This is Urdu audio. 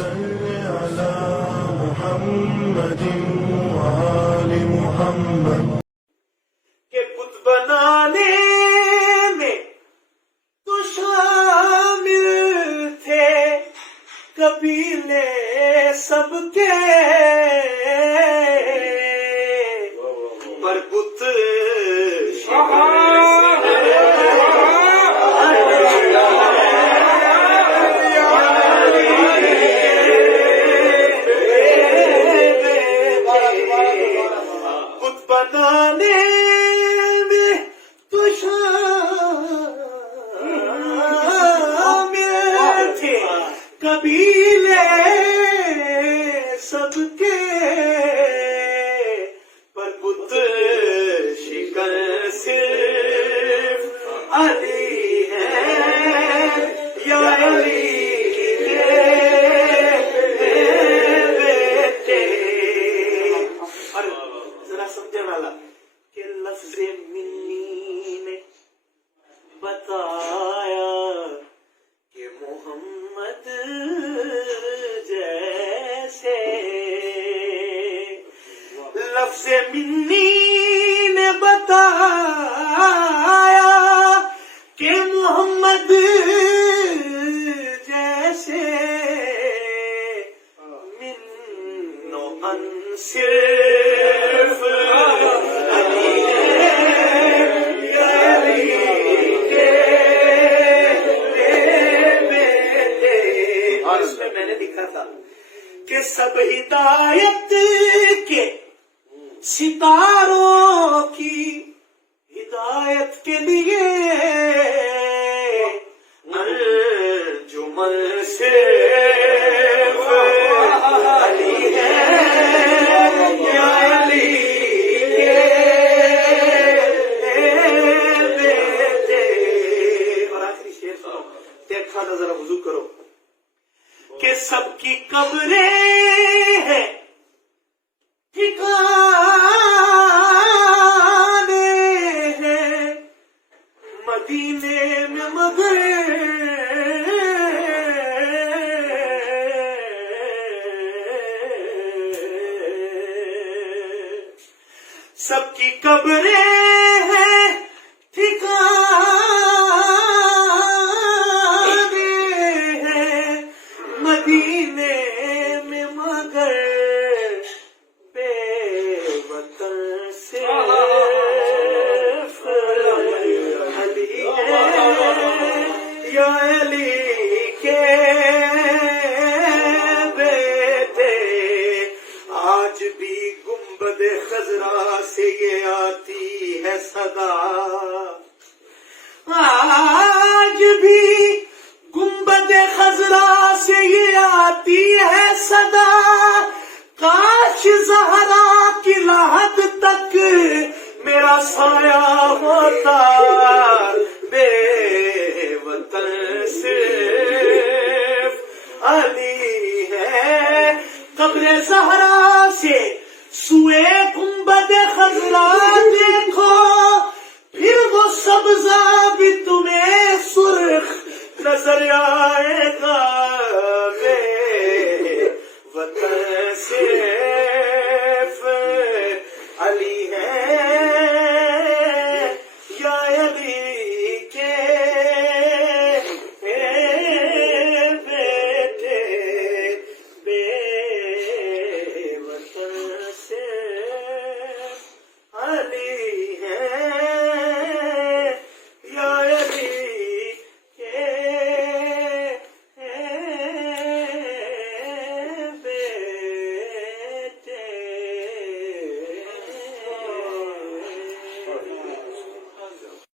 صل على محمد وآل محمد. کہ بت بنانے میں تو شامل تھے قبیلے سب کے، پر بت بنانے میں تو شامل تھے قبیلے سب کے، پر بت شکن صرف علی ہے یا علی کے بیٹے. اور ذرا سمجھنے والا کہ لفظ منی نے بتایا کہ محمد جیسے، لفظ منی نے بتایا کہ محمد جیسے من و ان صرف علی ہے یا علی کے بیٹے. اور اس میں میں نے لکھا تھا کہ سب ہدایت کے ستاروں کی ہدایت کے لیے انجمن صرف علی ہے یا علی کے بیٹے. اور آخری شعر سنو، دیکھا نہ ذرا وضو کرو کہ سب کی قبریں ہیں ٹھکانے ہیں مدینے میں، مگر سب کی قبریں ہیں ٹھکانے ہیں مدینے میں، مگر بے وطن صرف علی ہے یا علی کے بیٹے. آج بھی گنبد خضرا سے یہ آتی ہے صدا، آج بھی گنبد خضرا سے یہ آتی ہے صدا، کاش زہرا کی لحد تک میرا سایہ ہوتا، بے وطن صرف علی ہے. قبر زہرا سے سوئے گنبد خضرا دیکھو، پھر وہ سبزہ بھی تمہیں سرخ نظر آئے گا، بے وطن صرف علی ہے یا علی کے بیٹے، بے وطن صرف علی